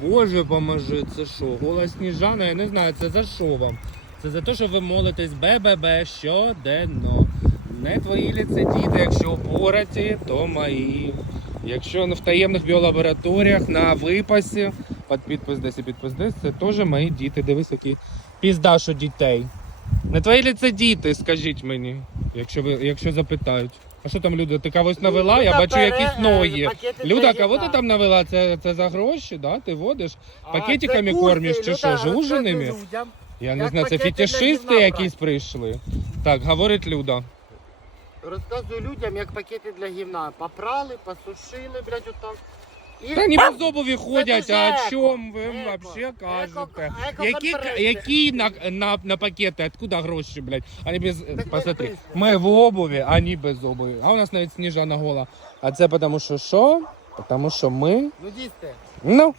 Боже, поможи, це що? Голос Сніжана, я не знаю, це за що вам? Це за те, що ви молитесь БББ щоденно. Не твої лі це діти, якщо пораті, то мої. Якщо в таємних біолабораторіях на випасі, під підпис десь і підпис десь, це теж мої діти. Дивись, які пізда, що дітей. Не твої лі це діти, скажіть мені, якщо ви якщо запитають. А що там люди? Ти когось навела? Я Люда бачу бере, якісь е, ної. Люда, кого ти там навела? Це, це за гроші, да? Ти водиш? Пакетиками кормиш чи що, розказуй жуженими? Я не Як знаю, це пакети для фетишисти гівна якісь прийшли. Так, говорить Люда. Розказую людям, як пакети для гівна. Попрали, посушили, блядь, отак. Та не без обуві ходять, а о чому ви вообще кажете? Які, які на, на, на пакети, откуда гроші, блядь? Они без... Посмотри, ми в обуві, а вони без обуві. А у нас навіть сніжана гола. А це тому що що? Тому що ми... Ну дійсно. Ну,